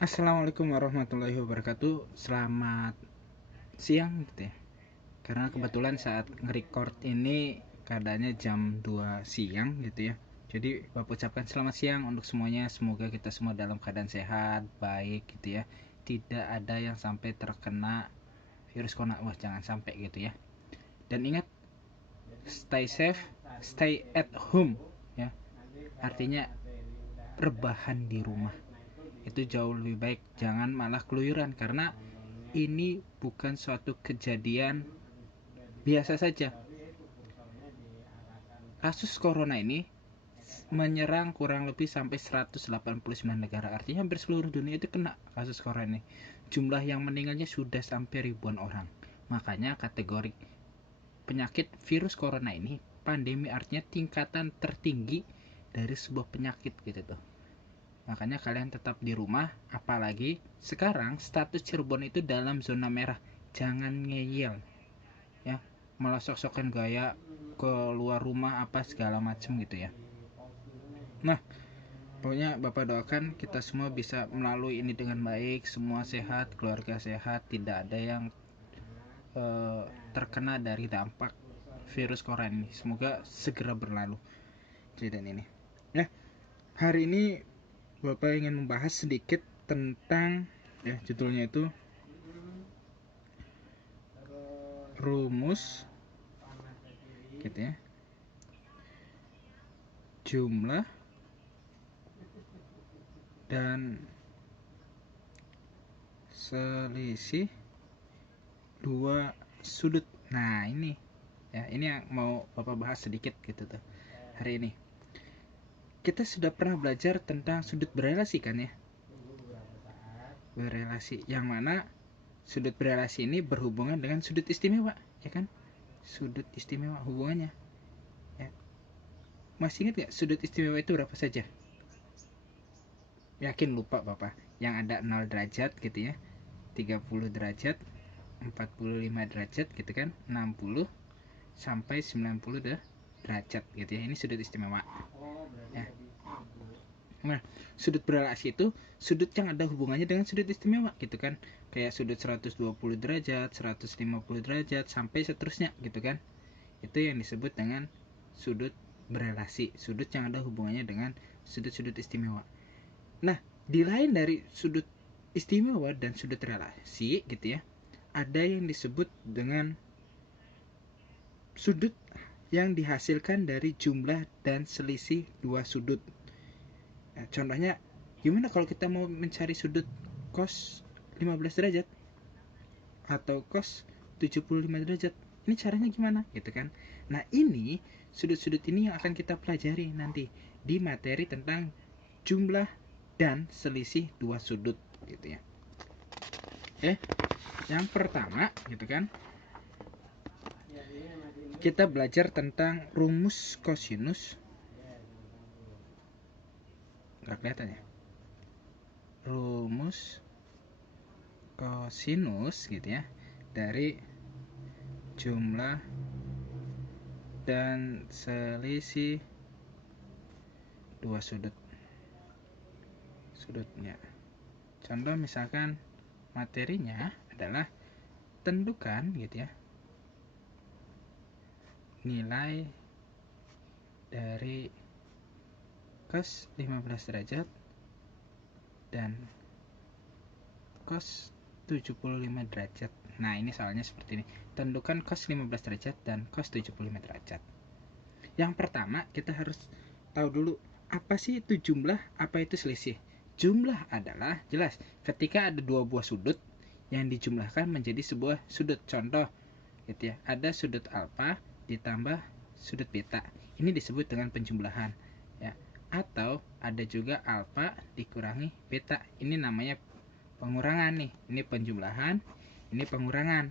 Assalamualaikum warahmatullahi wabarakatuh. Selamat siang gitu ya. Karena kebetulan saat nge-record ini keadaannya jam 2 siang gitu ya. Jadi Bapak ucapkan selamat siang untuk semuanya. Semoga kita semua dalam keadaan sehat, baik gitu ya. Tidak ada yang sampai terkena virus corona. Wah, jangan sampai gitu ya. Dan ingat, stay safe, stay at home ya. Artinya rebahan di rumah. Itu jauh lebih baik, jangan malah keluyuran, karena ini bukan suatu kejadian biasa saja. Kasus corona ini menyerang kurang lebih sampai 189 negara, artinya hampir seluruh dunia itu kena kasus corona ini. Jumlah yang meninggalnya sudah sampai ribuan orang. Makanya kategori penyakit virus corona ini pandemi, artinya tingkatan tertinggi dari sebuah penyakit gitu tuh. Makanya kalian tetap di rumah, apalagi sekarang status Cirebon itu dalam zona merah. Jangan ngeyel ya, malah sok-sokan gaya keluar rumah apa segala macem gitu ya. Nah, pokoknya Bapak doakan kita semua bisa melalui ini dengan baik, semua sehat, keluarga sehat, tidak ada yang terkena dari dampak virus corona ini. Semoga segera berlalu kejadian ini. Ya, hari ini Bapak ingin membahas sedikit tentang, ya, judulnya itu rumus gitu ya, jumlah dan selisih dua sudut. Nah, ini ya, ini yang mau Bapak bahas sedikit gitu tuh. Hari ini kita sudah pernah belajar tentang sudut berelasi kan ya. Berelasi yang mana sudut berelasi ini berhubungan dengan sudut istimewa, ya kan? Sudut istimewa hubungannya. Ya. Masih ingat gak sudut istimewa itu berapa saja? Yakin lupa Bapak? Yang ada 0 derajat gitu ya, 30 derajat, 45 derajat gitu kan, 60 sampai 90 derajat gitu ya. Ini sudut istimewa ya. Nah, sudut berelasi itu sudut yang ada hubungannya dengan sudut istimewa gitu kan. Kayak sudut 120 derajat, 150 derajat sampai seterusnya gitu kan. Itu yang disebut dengan sudut berelasi, sudut yang ada hubungannya dengan sudut-sudut istimewa. Nah, di lain dari sudut istimewa dan sudut relasi gitu ya, ada yang disebut dengan sudut yang dihasilkan dari jumlah dan selisih dua sudut. Nah, contohnya gimana kalau kita mau mencari sudut cos 15 derajat atau cos 75 derajat? Ini caranya gimana gitu kan? Nah, ini sudut-sudut ini yang akan kita pelajari nanti di materi tentang jumlah dan selisih dua sudut gitu ya. Yang pertama gitu kan, kita belajar tentang rumus kosinus. Nggak kelihatan ya? Rumus kosinus gitu ya, dari jumlah dan selisih dua sudutnya. Contoh misalkan materinya adalah tentukan gitu ya, nilai dari cos 15 derajat dan cos 75 derajat. Nah, ini soalnya seperti ini. Tentukan cos 15 derajat dan cos 75 derajat. Yang pertama, kita harus tahu dulu apa sih itu jumlah, apa itu selisih. Jumlah adalah jelas ketika ada dua buah sudut yang dijumlahkan menjadi sebuah sudut. Contoh gitu ya, ada sudut alfa ditambah sudut beta. Ini disebut dengan penjumlahan ya. Atau ada juga alfa dikurangi beta. Ini namanya pengurangan nih. Ini penjumlahan, ini pengurangan.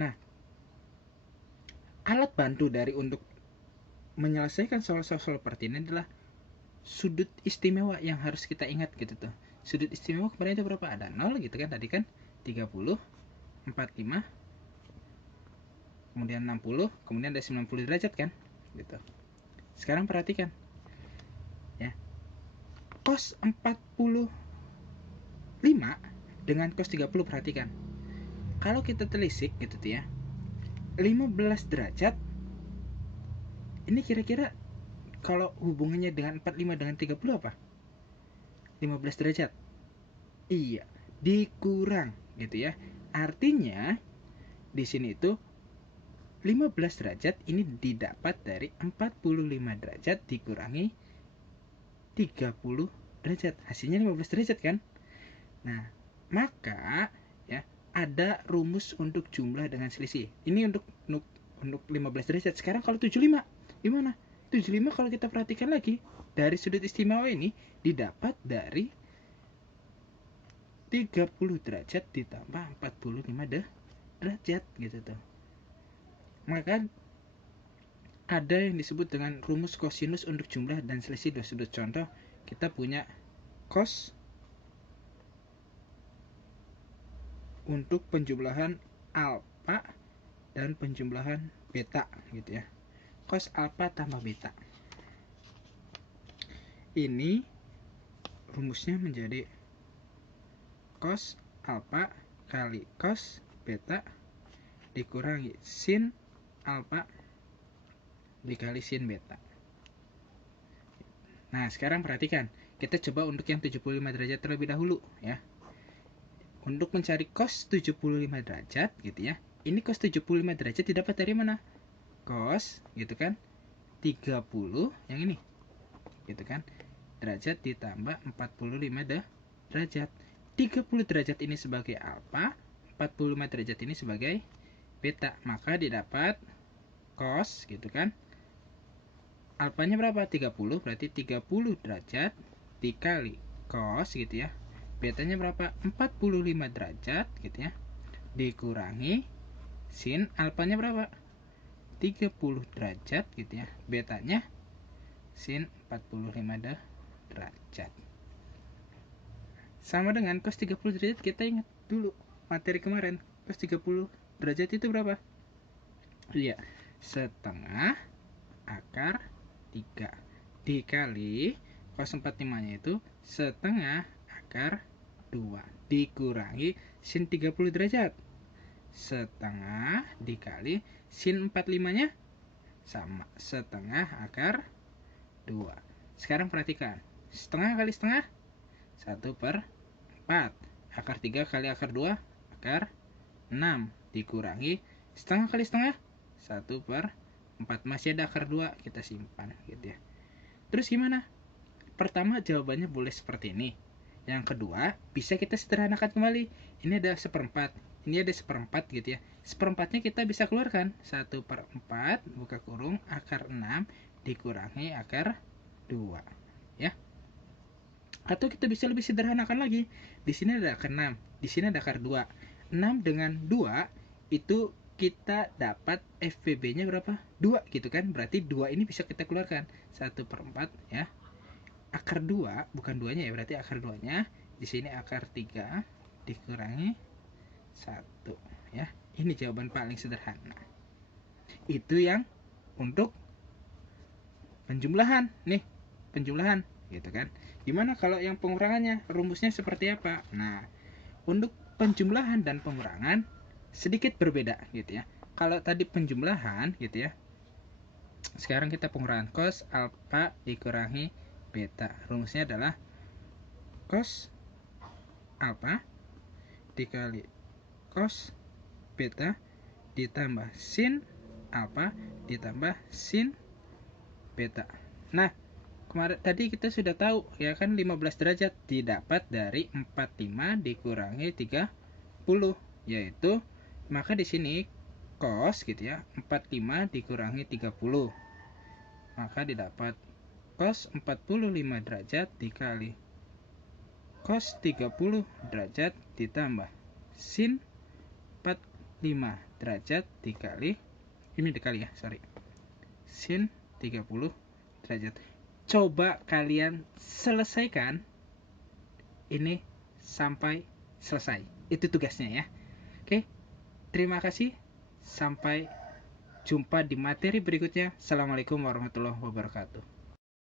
Nah, alat bantu dari untuk menyelesaikan soal-soal seperti ini adalah sudut istimewa yang harus kita ingat gitu tuh. Sudut istimewa kemarin itu berapa? Ada 0 gitu kan tadi kan, 30, 45, kemudian 60, kemudian ada 90 derajat kan gitu. Sekarang perhatikan ya, cos 45 5 dengan cos 30, perhatikan. Kalau kita telisik gitu tuh ya, 15 derajat ini kira-kira kalau hubungannya dengan 45 dengan 30 apa? 15 derajat. Iya, dikurang gitu ya. Artinya di sini itu 15 derajat ini didapat dari 45 derajat dikurangi 30 derajat. Hasilnya 15 derajat kan? Nah, maka ya ada rumus untuk jumlah dengan selisih. Ini untuk 15 derajat. Sekarang kalau 75 gimana? 75 kalau kita perhatikan lagi dari sudut istimewa ini didapat dari 30 derajat ditambah 45 derajat gitu tuh. Maka ada yang disebut dengan rumus kosinus untuk jumlah dan selisih dua sudut. Contoh, kita punya cos untuk penjumlahan alfa dan penjumlahan beta gitu ya. Cos alfa tambah beta. Ini rumusnya menjadi cos alfa kali cos beta dikurangi sin alfa dikali sin beta. Nah, sekarang perhatikan. Kita coba untuk yang 75 derajat terlebih dahulu ya. Untuk mencari cos 75 derajat gitu ya. Ini cos 75 derajat didapat dari mana? Cos gitu kan 30 yang ini gitu kan derajat ditambah 45 derajat. 30 derajat ini sebagai alfa, 45 derajat ini sebagai beta. Maka didapat cos gitu kan, alfanya berapa? 30, berarti 30 derajat dikali cos gitu ya. Betanya berapa? 45 derajat gitu ya. Dikurangi sin alfanya berapa? 30 derajat gitu ya. Betanya sin 45 derajat. Sama dengan cos 30 derajat, kita ingat dulu materi kemarin. Cos 30 derajat itu berapa? Iya, setengah akar 3 dikali cos 45 nya itu setengah akar 2 dikurangi sin 30 derajat. Setengah dikali sin 45 nya sama setengah akar 2. Sekarang perhatikan, setengah kali setengah 1/4. Akar 3 kali akar 2 akar 6 dikurangi setengah kali setengah 1/4. Masih ada akar 2, kita simpan gitu ya. Terus gimana? Pertama jawabannya boleh seperti ini. Yang kedua bisa kita sederhanakan kembali. Ini ada 1/4, ini ada 1/4 gitu ya. 1/4-nya kita bisa keluarkan 1/4 buka kurung akar 6 dikurangi akar 2 ya. Atau kita bisa lebih sederhanakan lagi. Di sini ada akar 6, di sini ada akar 2. 6 dengan 2 itu kita dapat FVB-nya berapa? 2 gitu kan. Berarti 2 ini bisa kita keluarkan 1/4 ya. Akar 2 bukan 2-nya ya, berarti akar 2-nya di sini akar 3 dikurangi 1 ya. Ini jawaban paling sederhana. Itu yang untuk penjumlahan nih, penjumlahan gitu kan. Gimana kalau yang pengurangannya? Rumusnya seperti apa? Nah, untuk penjumlahan dan pengurangan sedikit berbeda gitu ya. Kalau tadi penjumlahan gitu ya, sekarang kita pengurangan cos alfa dikurangi beta. Rumusnya adalah cos alfa dikali cos beta ditambah sin alfa ditambah sin beta. Nah, kemarin tadi kita sudah tahu ya kan, 15 derajat didapat dari 45 dikurangi 30, yaitu maka di sini cos gitu ya, 45 dikurangi 30. Maka didapat cos 45 derajat dikali cos 30 derajat ditambah sin 45 derajat dikali ini dikali ya, sorry. Sin 30 derajat. Coba kalian selesaikan ini sampai selesai. Itu tugasnya ya. Oke. Terima kasih. Sampai jumpa di materi berikutnya. Assalamualaikum warahmatullahi wabarakatuh.